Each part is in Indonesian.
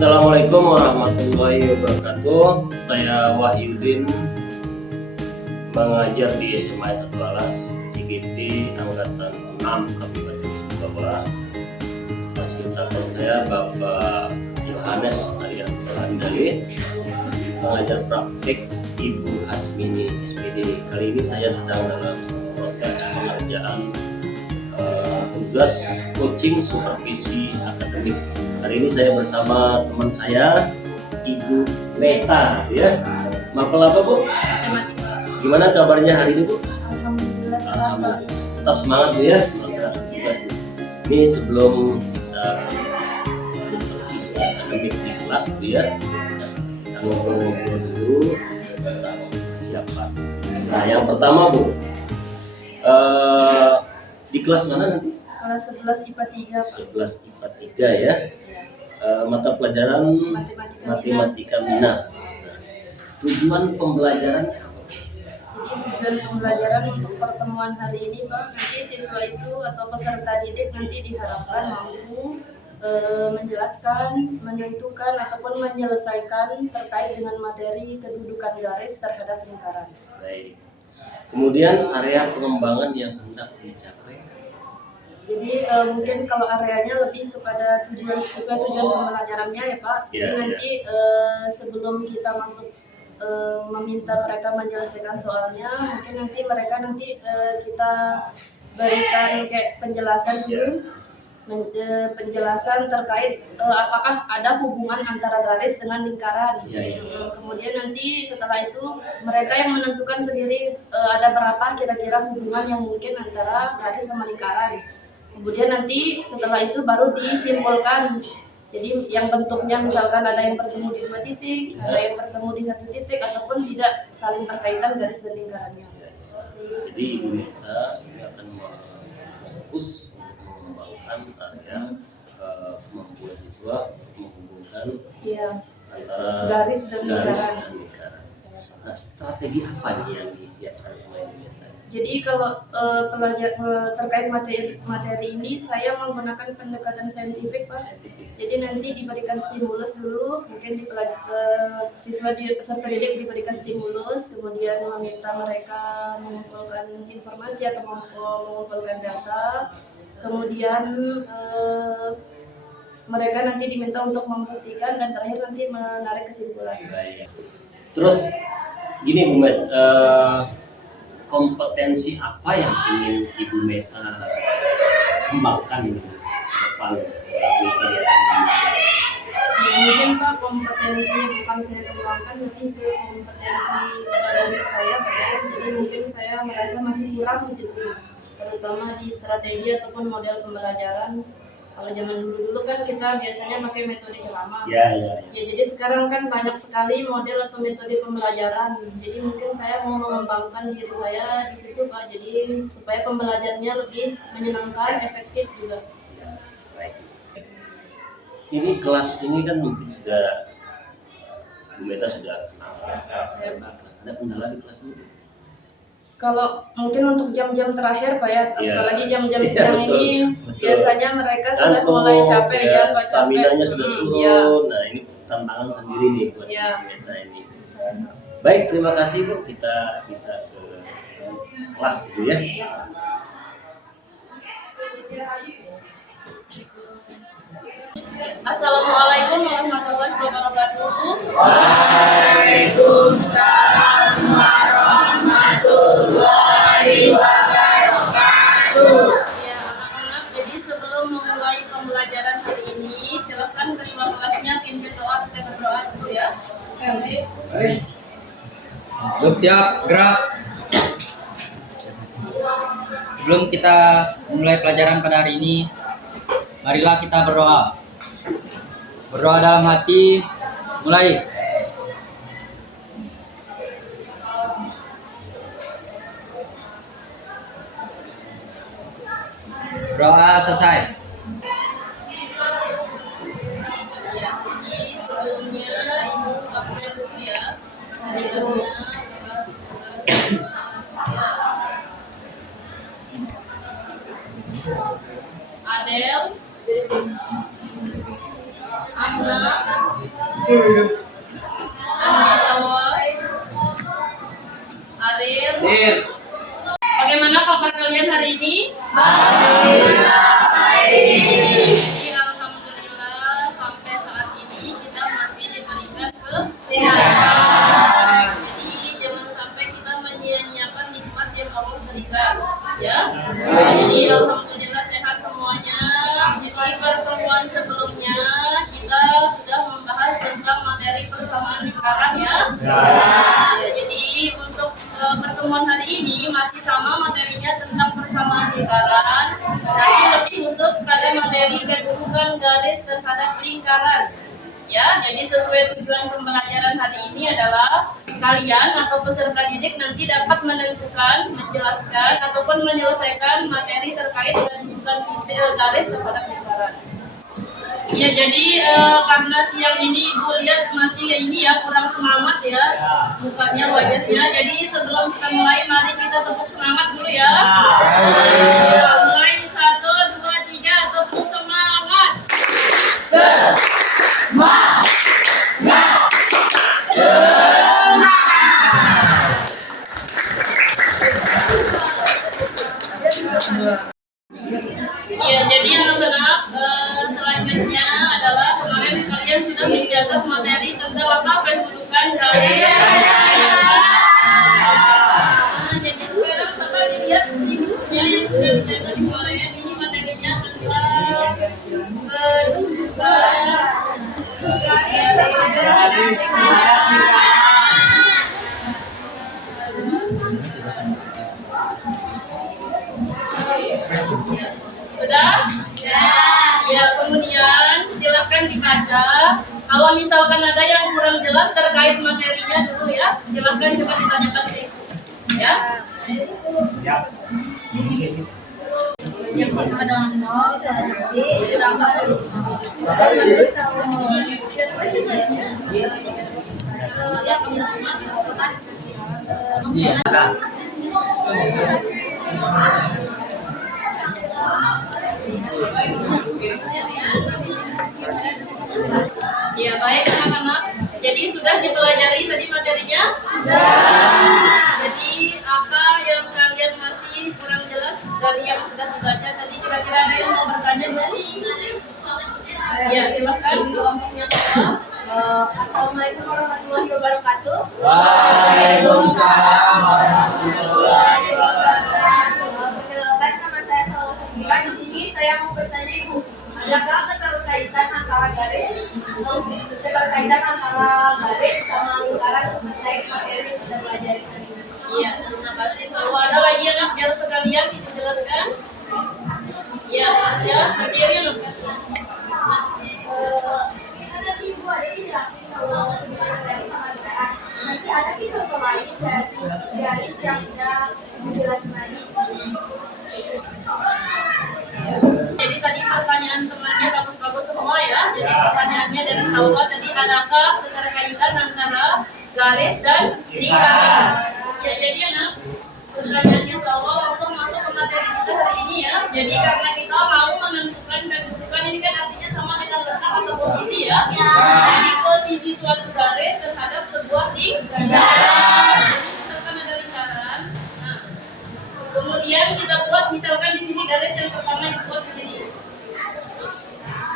Assalamualaikum warahmatullahi wabarakatuh. Saya Wahyudin, mengajar di SMA 1 Alas, CGP Angkatan 6 Kabupaten Sumbawa. Fasilitator saya Bapak Yohanes Arianto Handali, pengajar praktik Ibu Hasmini SPD. Kali ini saya sedang dalam proses pengerjaan tugas coaching supervisi akademik. Hari ini saya bersama teman saya, Ibu Meta, ya. Mapel apa, Bu? Matematika. Gimana kabarnya hari ini, Bu? Alhamdulillah sehat, Pak. Tetap semangat, Bu, ya, melaksanakan tugas, Bu. Ini sebelum supervisi akademik di kelas, Bu, ya. Kita ngobrol-ngobrol dulu tentang persiapan. Nah, yang pertama, Bu, di kelas mana nanti? Kelas 11 IPA 3, Pak. 11 IPA 3, ya. Mata pelajaran matematika minat. Tujuan pembelajaran apa? Jadi tujuan pembelajaran untuk pertemuan hari ini, Pak, nanti siswa itu atau peserta didik nanti diharapkan mampu menjelaskan, menentukan ataupun menyelesaikan terkait dengan materi kedudukan garis terhadap lingkaran. Baik. Kemudian area pengembangan yang hendak dicapai. Jadi mungkin kalau areanya lebih kepada tujuan sesuai tujuan pembelajarannya, ya, Pak. Jadi nanti sebelum kita masuk meminta mereka menyelesaikan soalnya, mungkin nanti mereka kita berikan kayak penjelasan dulu, penjelasan terkait apakah ada hubungan antara garis dengan lingkaran. Kemudian nanti setelah itu mereka yang menentukan sendiri ada berapa kira-kira hubungan yang mungkin antara garis sama lingkaran. Kemudian nanti setelah itu baru disimpulkan. Jadi yang bentuknya misalkan ada yang bertemu di 2 titik, ada yang bertemu di 1 titik, ataupun tidak saling berkaitan garis dan lingkarannya. Jadi Ibu Meta ini akan fokus untuk mengembangkan area kemampuan siswa untuk menghubungkan antara garis dan lingkaran. Nah, strategi apa nih yang disiapkan oleh Ibu Meta? Jadi kalau terkait materi ini saya menggunakan pendekatan saintifik, Pak. Jadi nanti diberikan stimulus dulu, mungkin siswa peserta didik diberikan stimulus, kemudian meminta mereka mengumpulkan informasi atau mengumpulkan data, kemudian mereka nanti diminta untuk membuktikan dan terakhir nanti menarik kesimpulan. Terus gini, Bu Met, kompetensi apa yang ingin Ibu Meta kembangkan di depan mungkin, Pak, kompetensi yang akan saya kembangkan lebih ke kompetensi pedagogik saya, Pak. Jadi mungkin saya merasa masih kurang di situ, terutama di strategi ataupun model pembelajaran. Kalau zaman dulu kan kita biasanya pakai metode ceramah. Ya, jadi sekarang kan banyak sekali model atau metode pembelajaran. Jadi mungkin saya mau mengembangkan diri saya di situ, Pak. Jadi supaya pembelajarannya lebih menyenangkan, efektif juga. Ini kelas ini kan mungkin sudah Bu Meta sudah kenal. Ada kendala di kelas ini? Kalau mungkin untuk jam-jam terakhir, Pak, ya, apalagi jam-jam siang ini, biasanya mereka sudah mulai capek, Pak, staminanya sudah turun. Nah, ini tantangan sendiri nih buat Meta ini. Baik, terima kasih, Bu. Kita bisa ke kelas dulu, ya. Assalamualaikum warahmatullahi wabarakatuh. Waalaikumsalam warahmatullahi wabarakatuh. Ya, anak-anak, jadi sebelum memulai pembelajaran hari ini, silakan ketua kelasnya pimpin doa, kita berdoa dulu, ya. Baik. Siap, gerak. Sebelum kita memulai pelajaran pada hari ini, marilah kita berdoa. Berdoa dalam hati, mulai. Doa selesai. Ya, jadi sebelumnya Ibu absen dulu, ya. Hari ini Adel, Ahmad, Sawa, Ariel. Bagaimana kabar kalian hari ini? Jadi alhamdulillah sampai saat ini kita masih diberikan kesehatan. Jadi jangan sampai kita menyia-nyiakan nikmat yang Allah berikan, ya. Jadi alhamdulillah sehat semuanya. Jadi pertemuan sebelumnya kita sudah membahas tentang materi persamaan lingkaran, ya. Jadi untuk pertemuan hari ini masih sama materinya tentang persamaan lingkaran, tapi lebih khusus pada materi kedudukan garis terhadap lingkaran. Ya, jadi sesuai tujuan pembelajaran hari ini adalah kalian atau peserta didik nanti dapat menentukan, menjelaskan ataupun menyelesaikan materi terkait kedudukan garis terhadap lingkaran. Ya, jadi karena siang ini Ibu lihat masih ini ya kurang semangat ya mukanya, wajahnya. Jadi sebelum kita mulai, mari kita tepuk semangat dulu ya. Mulai 1, 2, 3, tepuk semangat. Ya, jadi anak-anak selanjutnya adalah kemarin kalian sudah mencatat materi tentang apa kedudukan garis. Jadi sekarang coba dilihat bukunya yang sudah dicatat kemarin. Ini materinya tentang kedudukan sudah? Ya, kemudian silakan dibaca. Kalau misalkan ada yang kurang jelas terkait materinya dulu ya, silakan coba ditanyakan ke Ibu. Ya. Yang pada ya, baik anak-anak. Jadi sudah dipelajari tadi materinya? Sudah. Jadi apa yang kalian masih kurang jelas dari yang sudah dibaca tadi? Kira-kira ada yang mau bertanya? Ya, silakan kelompoknya semua. Assalamualaikum warahmatullahi wabarakatuh. Waalaikumsalam warahmatullahi wabarakatuh. Perkenalkan, nama saya Salwa Sabila. Di sini saya mau bertanya Ibu, adakah keterkaitan antara garis atau keterkaitan antara garis sama lingkaran terkait materi yang kita pelajari hari ini? Iya, terima kasih. Salwa, ada lagi anak biar sekalian Ibu jelaskan. Ya, Arsya, berdiri loh. Tadi Ibu ada dijelasin kalau gimana garis sama lingkaran. Nanti ada di contoh lain dari garis yang tidak dijelasin lagi. Jadi tadi pertanyaan temannya bagus-bagus semua ya. Jadi pertanyaannya dari Salwa tadi, adakah keterkaitan antara garis dan lingkaran? Ya, jadi anak, pertanyaannya Salwa langsung masuk ke materi kita hari ini ya. Jadi karena kita mau menentukan kedudukan, ini kan artinya sama dengan letak atau posisi ya. Jadi posisi suatu garis terhadap sebuah lingkaran. Jadi misalkan ada lingkaran, nah kemudian kita buat misalkan di sini garis yang pertama dibuat di sini.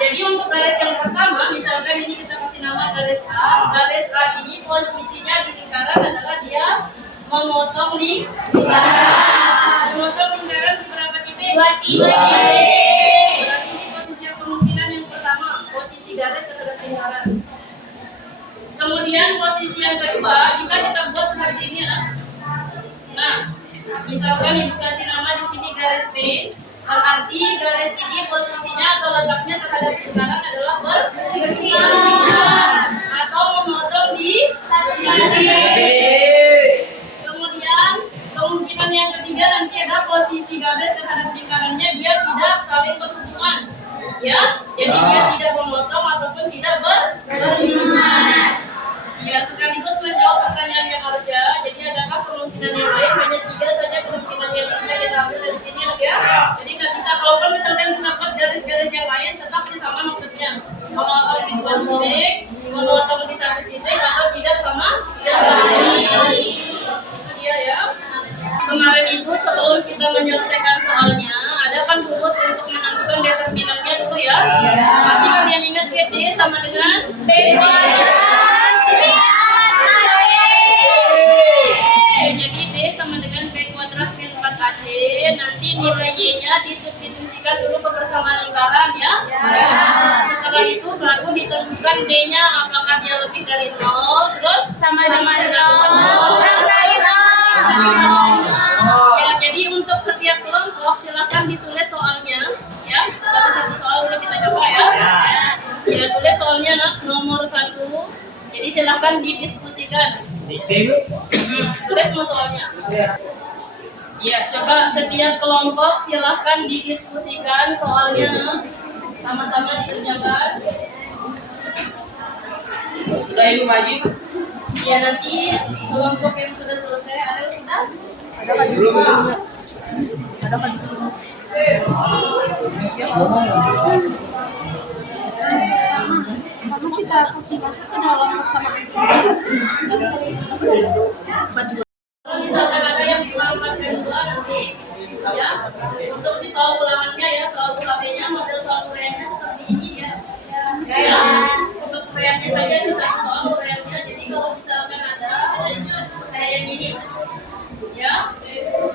Jadi untuk garis yang pertama, misalkan ini kita kasih nama garis A. Garis A ini posisinya di lingkaran adalah dia memotong lingkaran. Memotong lingkaran di berapa titik? 2 titik. Berarti ini posisi yang kemungkinan yang pertama, posisi garis terhadap lingkaran. Kemudian posisi yang kedua bisa kita buat seperti ini ya. Nah, misalkan Ibu kasih nama di sini garis B, berarti garis ini posisinya atau letaknya terhadap lingkaran adalah bersinggungan atau memotong di kemudian kemungkinan yang ketiga nanti ada posisi garis terhadap lingkarannya dia tidak saling berhubungan ya, jadi dia tidak memotong ataupun tidak bersinggungan. Ya, sekaligus menjawab pertanyaan yang Arsya. Jadi adakah kemungkinan yang lain? Hanya 3 saja kemungkinan yang bisa kita ambil dari sini ya. Jadi nggak bisa, kalaupun misalkan kita dapat garis-garis yang lain tetap sih sama maksudnya. Kalau akan dibuat titik, memotong di satu titik atau tidak sama? Iya ya. Kemarin itu sebelum kita menyelesaikan soalnya, ada kan rumus untuk menentukan determinannya dulu ya. Masih kalian ingat ya, D sama dengan B jadi D sama dengan B kuadrat min 4AC. Nanti nilai Y-nya disubstitusikan dulu ke persamaan lingkaran ya. Setelah itu baru ditentukan D-nya apakah dia lebih dari 0, terus Sama dengan 0, kurang dari 0. Ya, jadi untuk setiap kelompok silakan ditulis soalnya ya. Kasih satu soal dulu kita coba ya. Ya, tulis soalnya nomor 1. Jadi silakan didiskusikan. Tulis semua soalnya. Ya, coba setiap kelompok silakan didiskusikan soalnya. Sama-sama dikerjakan. Sudah Ibu Majid? Ya, nanti kelompok yang sudah selesai ada yang sudah? Belum. Lalu kita kasih masuk ke dalam persamaan. Kalau misalkan ada yang dimanfaatkan dua nanti, ya, untuk di soal ulangannya ya, soal UKB-nya, model soal uraiannya seperti ini ya. Ya, untuk uraiannya saja sih satu soal uraiannya. Jadi kalau misalkan ada kayak yang ini, ya,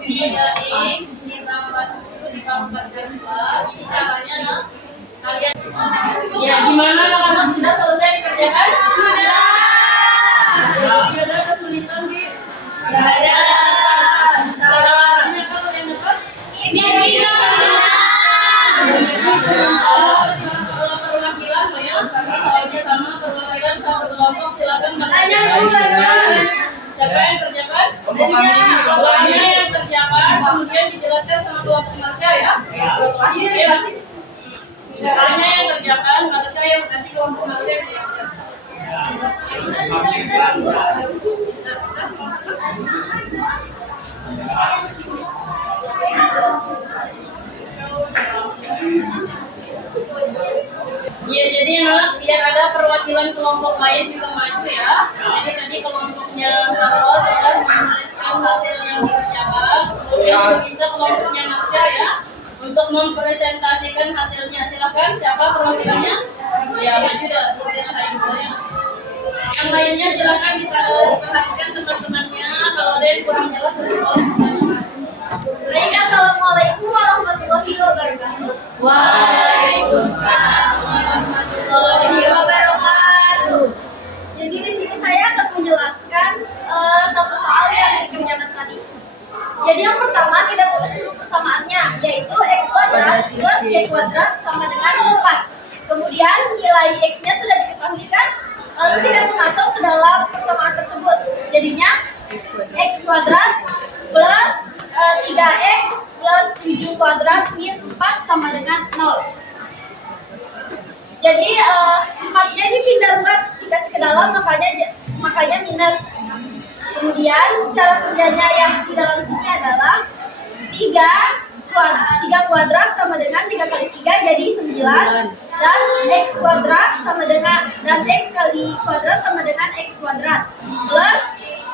3x ditambah 10 dipangkatkan 2. Ini caranya nah, kalian. Ya, gimana anak sudah selesai dikerjakan? Sudah. Tidak ada kesulitan di. Tidak ada. Soalnya kalau yang depan. Perwakilan ya, karena soalnya sama perwakilan satu kelompok silakan Tanya mengerjakan. Siapa yang kerjakan? Kelompoknya yang kerjakan, kemudian dijelaskan sama kelompok Marsha ya. Oke, masih. Caranya yang kerjakan, Marsha yang nanti kelompok Marsha yang dijelaskan. Ya, jadi biar ada perwakilan kelompok lain juga maju ya. Jadi tadi kelompoknya Sarwa sudah menuliskan hasil yang dikerjakan. Kemudian kita kelompoknya Marsha ya untuk mempresentasikan hasilnya. Silakan, siapa perwakilannya? Ya, maju dah, silahkan Ibu ya. Yang lainnya silakan diperhatikan teman-temannya. Kalau ada yang kurang jelas boleh ditanyakan. Baik, assalamualaikum warahmatullahi wabarakatuh. Waalaikumsalam warahmatullahi wabarakatuh. Jadi di sini saya akan menjelaskan satu soal yang dikerjakan tadi. Jadi yang pertama kita tulis dulu persamaannya, yaitu x kuadrat plus y kuadrat sama dengan 4. Kemudian nilai x-nya sudah diketahui kan? Lalu dikasih masuk ke dalam persamaan tersebut. Jadinya x kuadrat plus 3x plus 7 kuadrat min 4 sama dengan 0. Jadi 4-nya dipindah ruas dikasih ke dalam, makanya minus. Kemudian cara kerjanya yang di dalam sini adalah 3 kuadrat sama dengan 3 kali 3 jadi 9, dan x kuadrat sama dengan x kali kuadrat sama dengan x kuadrat plus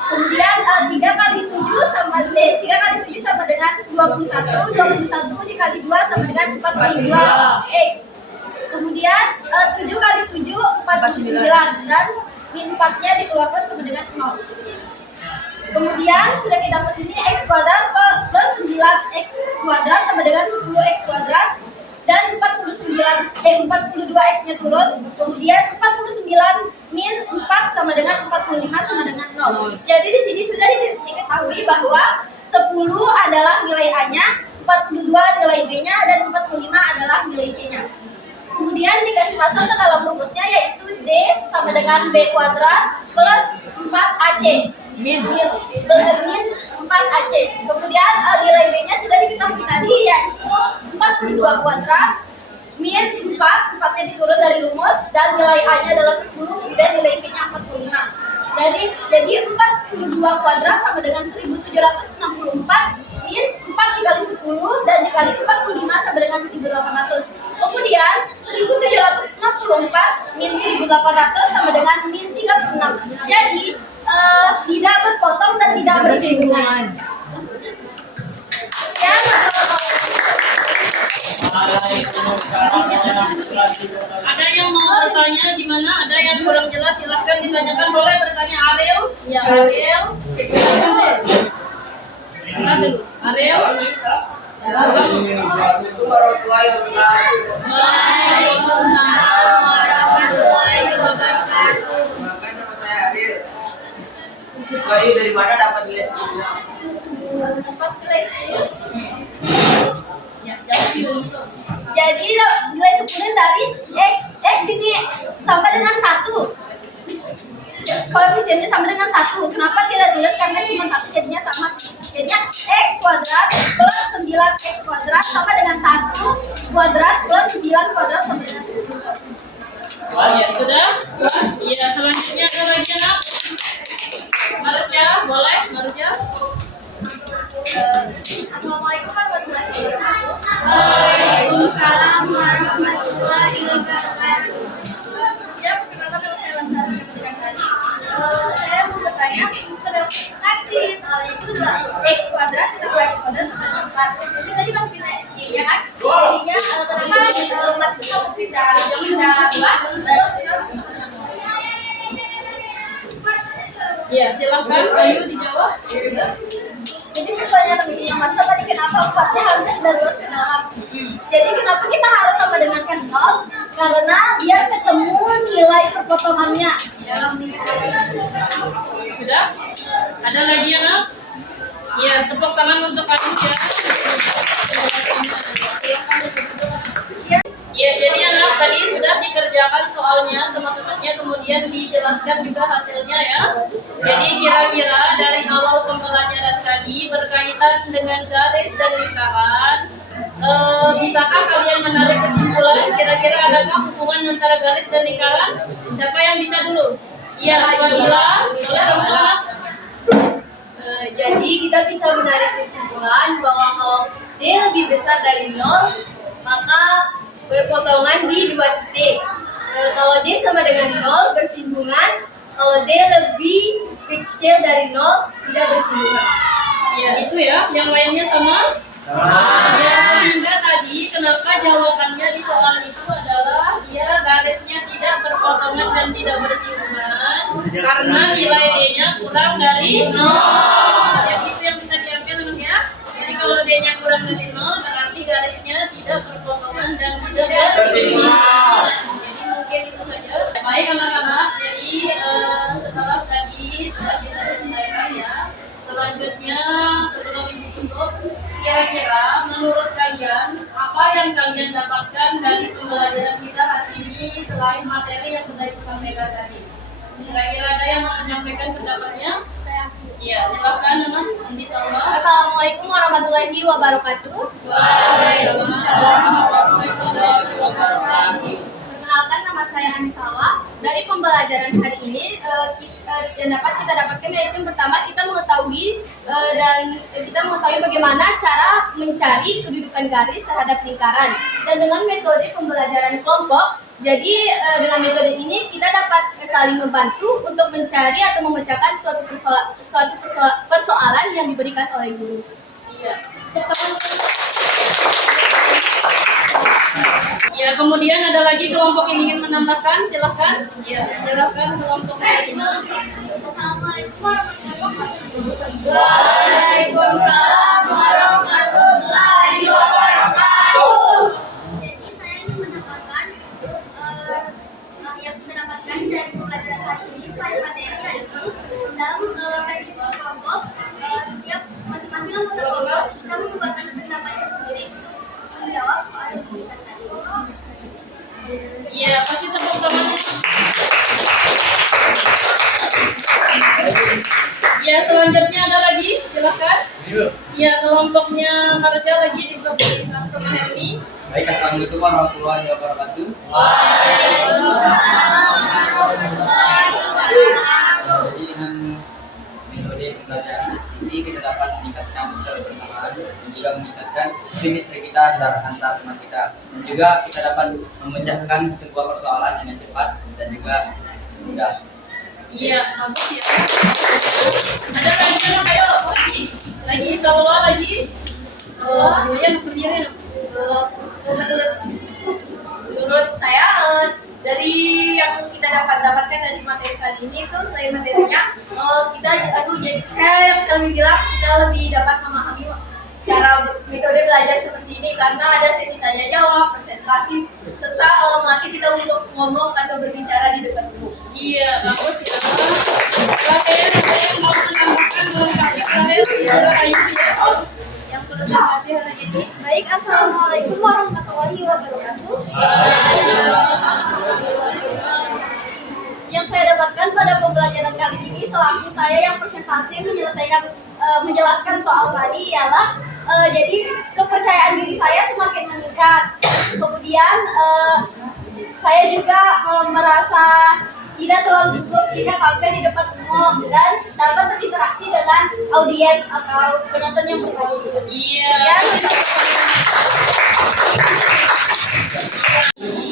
kemudian 3 kali 7 sama 3 kali 7 sama dengan 21 dikali 2 sama dengan 42 x. Kemudian 7 kali 7 49 dan min 4-nya dikeluarkan sama dengan 0. Kemudian sudah kita dapat sini x kuadrat plus 9x kuadrat sama dengan 10x kuadrat dan 42x-nya turun. Kemudian 49 min 4 sama dengan 45 sama dengan 0. Jadi di sini sudah diketahui bahwa 10 adalah nilai A-nya, 42 nilai B-nya dan 45 adalah nilai C-nya. Kemudian dikasih masuk ke dalam rumusnya yaitu D sama dengan B kuadrat plus 4AC. Min 4AC. Kemudian nilai B-nya sudah diketahui tadi yaitu 42 kuadrat min 4, 4-nya diturun dari rumus dan nilai A-nya adalah 10, kemudian nilai C-nya 45. Jadi 42 kuadrat sama dengan 1764 min 4 dikali 10 dan dikali 45 sama dengan 1800. Kemudian Kemudian 1764 min 1800 sama dengan min 36. Jadi tidak berpotong dan tidak bersinggungan. Ya, Ada yang mau bertanya di mana? Ada yang kurang jelas silahkan ditanyakan. Boleh bertanya Ariel? Ya Ariel. Ariel. Waalaikumsalam warahmatullahi wabarakatuh. Makan nama saya Ariel. Bayi dari mana dapat nilai 10? dapat nilai 10. Ya, jawab dulu. Jadi nilai 10 dari X ini sama dengan 1. Koefisiennya sama dengan 1. Kenapa tidak tulis? Karena cuma 1 jadinya sama. Jadinya X kuadrat plus 9X kuadrat sama dengan 1 kuadrat plus 9 kuadrat sama dengan 1. Ya, sudah? Iya, selanjutnya ada lagi anak? Marsha, boleh? Marsha? Assalamualaikum warahmatullahi wabarakatuh. Waalaikumsalam warahmatullahi wabarakatuh. Sebelumnya perkenalkan nama saya Wasana Kependidikan tadi. Saya mau bertanya, sedangkan di soal itu adalah x kuadrat ditambah y kuadrat sama dengan 4. Jadi tadi pas kita y-nya kan, jadinya kenapa 4 itu sama pindah 2, terus kita sama dengan 0. Ya, silakan. Ayo dijawab. Sudah. Jadi pertanyaan yang Marsha tadi kenapa 4-nya harusnya pindah 2 ke dalam? Jadi kenapa kita harus sama dengan 0? Karena biar ketemu nilai perpotongannya. Ya. Sudah? Ada lagi anak? Ya, tepuk tangan untuk kamu ya. Ya, jadi anak tadi sudah dikerjakan soalnya sama temannya, kemudian dijelaskan juga hasilnya ya. Jadi kira-kira dari awal pembelajaran tadi berkaitan dengan garis dan lingkaran, bisakah kalian menarik kesimpulan? Kira-kira adakah hubungan antara garis dan lingkaran? Siapa yang bisa dulu? Iya, Fadila, boleh langsung. Jadi kita bisa menarik kesimpulan bahwa kalau D lebih besar dari 0, maka berpotongan di 2 titik. Kalau D sama dengan 0 bersinggungan, kalau D lebih kecil dari 0 tidak bersinggungan. Ya, itu ya. Yang lainnya sama? Ya, sehingga tadi kenapa jawabannya di soal itu adalah dia garisnya tidak berpotongan dan tidak bersinggungan karena nilai D-nya kurang dari 0. Jadi itu yang bisa diambil ya. Jadi kalau D-nya kurang dari 0 berarti garisnya tidak berpotongan dan tidak bersinggungan. Jadi mungkin itu saja. Baik anak-anak, jadi setelah tadi sudah kita selesaikan ya. Selanjutnya sebelum ibu tutup, kira-kira menurut kalian apa yang kalian dapatkan dari pembelajaran kita hari ini selain materi yang sudah ibu sampaikan tadi? Kira-kira ada yang mau menyampaikan pendapatnya? Iya, silakan anak. Andi Salma. Assalamualaikum warahmatullahi wabarakatuh. Waalaikumsalam warahmatullahi wabarakatuh. Perkenalkan, nama saya Andi Salwa. Dari pembelajaran hari ini yang dapat kita dapatkan yaitu yang pertama kita mengetahui bagaimana cara mencari kedudukan garis terhadap lingkaran, dan dengan metode pembelajaran kelompok. Jadi dengan metode ini kita dapat saling membantu untuk mencari atau memecahkan suatu persoalan yang diberikan oleh guru. Iya. Ya, kemudian ada lagi kelompok yang ingin menambahkan, silahkan. Ya, silahkan kelompok Marina. Assalamualaikum warahmatullahi wabarakatuh. Waalaikumsalam warahmatullahi wabarakatuh. Jadi saya ingin menambahkan yang kita dapatkan dari pembelajaran hari ini selain materi, yaitu dalam diskusi kelompok setiap masing-masing anggota kelompok bisa mengembangkan pendapatnya sendiri untuk menjawab soal yang diberikan tadi. Iya, pasti tepuk tangannya. Ya, selanjutnya ada lagi, silakan. Ya, kelompoknya Marsha lagi di provinsi sama Helmi. Baik, assalamualaikum warahmatullahi wabarakatuh. Jadi dengan metode pembelajaran diskusi kita dapat meningkatkan kebersamaan dan juga meningkatkan chemistry kita kita antar teman kita. Dan juga kita dapat memecahkan sebuah persoalan dengan cepat dan juga mudah. Iya, bagus ya. Ada lagi anak, ayo lagi sawah lagi. Ya berdiri. Menurut saya dari yang kita dapatkan dari materi kali ini tuh selain materinya kita jadi kayak yang kami bilang kita lebih dapat memahami cara metode belajar seperti ini karena ada sesi tanya jawab, presentasi serta melatih kita untuk ngomong atau berbicara di depan umum. Iya, bagus ya. Saya mau menambahkan melengkapi materi sejarah Ayu ya. Yang presentasi hari ini. Baik, assalamualaikum warahmatullahi wabarakatuh. Yang saya dapatkan pada pembelajaran kali ini selaku saya yang presentasi menjelaskan soal tadi ialah jadi kepercayaan diri saya semakin meningkat. Kemudian saya juga merasa tidak terlalu gugup jika tampil di depan umum dan dapat berinteraksi dengan audiens atau penonton yang bertanya juga. Iya.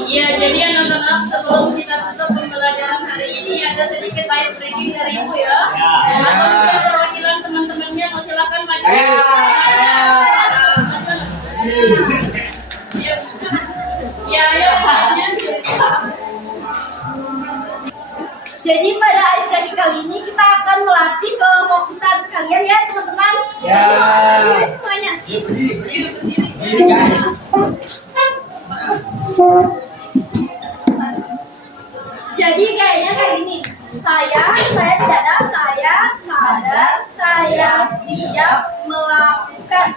Iya, jadi anak-anak sebelum kita tutup pembelajaran hari ini ada sedikit ice breaking dari Ibu ya. Ada perwakilan teman-temannya, mau silakan maju. Ya, ayo. Jadi pada ice breaking kali ini kita akan melatih kefokusan kalian ya teman-teman. Ya. Berdiri semuanya. Ini guys. Jadi kayaknya kayak gini. Saya sadar, saya siap melakukan.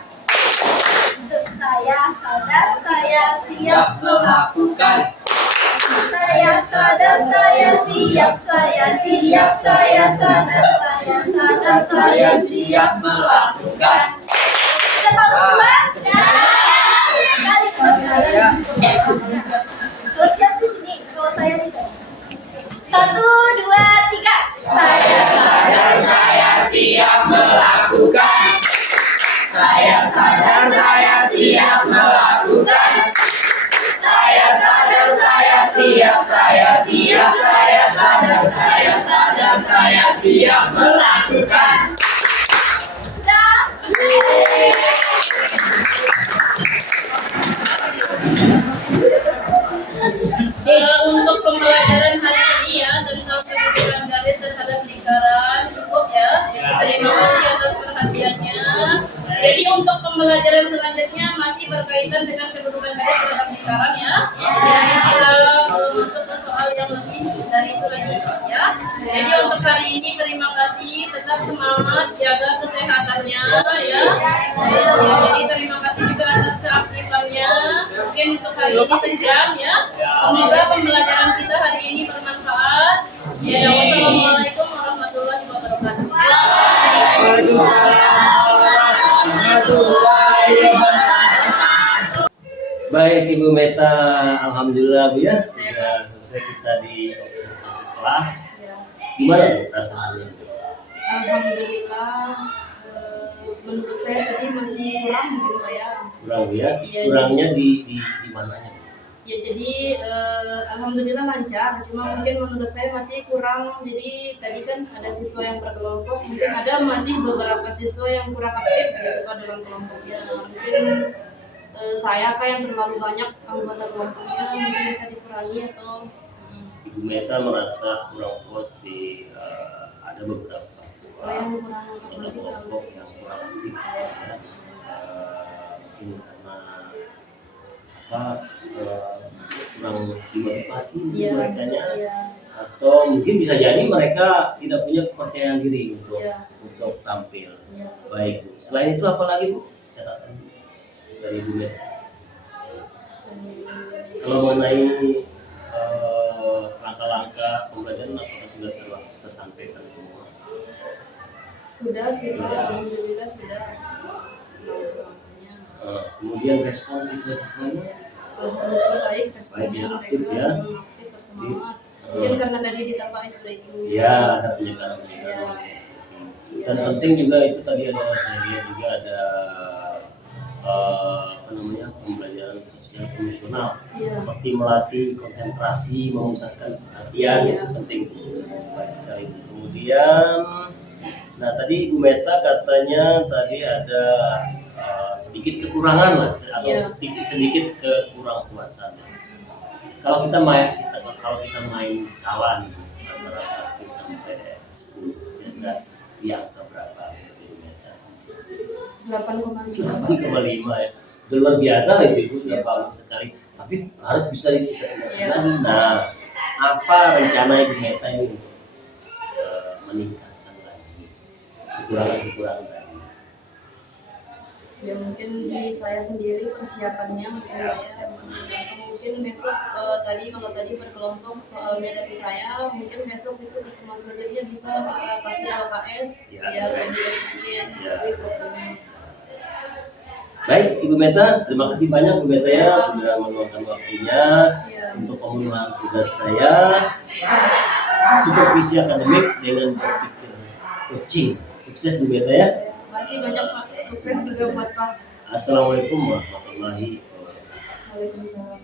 Saya sadar, saya siap melakukan. Saya sadar, saya siap, saya sadar, saya siap melakukan. Kita tahu semua? Ya. Sekali kalau siap di sini, kalau saya tidak. 1, 2, 3. Saya sadar, saya siap melakukan. Saya sadar, saya siap melakukan. Saya sadar, saya siap, saya sadar, saya siap melakukan. Dah. Untuk pembelajaran hari ini ya tentang kedudukan garis terhadap lingkaran cukup ya. Jadi terima kasih atas perhatiannya. Jadi untuk pembelajaran selanjutnya masih berkaitan dengan kedudukan garis terhadap lingkaran ya. Jadi kita masuk ke soal yang lebih dari itu lagi ya. Jadi untuk hari ini terima kasih, tetap semangat, jaga kesehatannya ya. Jadi terima kasih juga atas keaktifannya. Mungkin untuk hari ini sekian ya. Semoga pembelajaran kita hari ini bermanfaat. Ya, wassalamualaikum warahmatullahi wabarakatuh. Baik Ibu Meta, alhamdulillah Bu ya sudah selesai kita di observasi kelas. Gimana Bu rasanya? Alhamdulillah, menurut saya tadi masih kurang gitu Pak ya. Kurang Bu ya? Iya, Kurangnya di mananya? Ya jadi alhamdulillah lancar, cuma mungkin menurut saya masih kurang. Jadi tadi kan ada siswa yang berkelompok, mungkin ada masih beberapa siswa yang kurang aktif gitu Pak dalam kelompoknya. Mungkin saya yang terlalu banyak anggota kelompoknya mungkin bisa dikurangi atau Ibu Meta merasa kurang puas di ada beberapa siswa saya yang kurang atau masih kelompok yang kurang aktif ya. Mungkin karena kurang dimotivasi merekanya atau mungkin bisa jadi mereka tidak punya kepercayaan diri untuk tampil. Baik Bu. Selain itu apa lagi Bu? Catatan dari Bu Meta. Kalau mengenai langkah-langkah pembelajaran apakah sudah tersampaikan semua? sudah sih Pak, alhamdulillah sudah. Kemudian respon siswa-siswanya Alhamdulillah baik, responnya baik, mereka aktif ya. aktif bersemangat. Mungkin karena tadi ditambah ice breaking. Ya, ada penyegaran. Dan penting juga itu tadi ada saya lihat juga ada pembelajaran sosial emosional, Iya. seperti melatih konsentrasi, memusatkan perhatian, itu penting. Baik sekali. Kemudian, nah tadi Ibu Meta katanya tadi ada sedikit kekurangan lah, atau Iya. sedikit kekurang puasan. Kalau kita main skala nih antara 1 sampai 10, kira-kira di angka berapa Ibu Meta? 8,5. 8,5 ya. Itu luar biasa lah itu Ibu, ya bagus sekali. Tapi harus bisa ditingkatkan Iya. lagi. Nah, apa rencana Ibu Meta ini untuk meningkatkan lagi kekurangan-kekurangan tadi? Ya mungkin di saya sendiri persiapannya mungkin ya, mungkin besok kalau tadi berkelompok soalnya dari saya, mungkin besok itu Mas selanjutnya bisa kita kasih LKS Ya. biar lebih efisien Ya. lebih waktunya. Baik, Ibu Meta, terima kasih banyak Ibu Meta ya sudah meluangkan waktunya Ya. untuk pemenuhan tugas saya supervisi akademik dengan berpikir coaching. Sukses Ibu Meta ya. Terima kasih banyak Pak, sukses juga buat Pak. Assalamualaikum warahmatullahi wabarakatuh. Waalaikumsalam.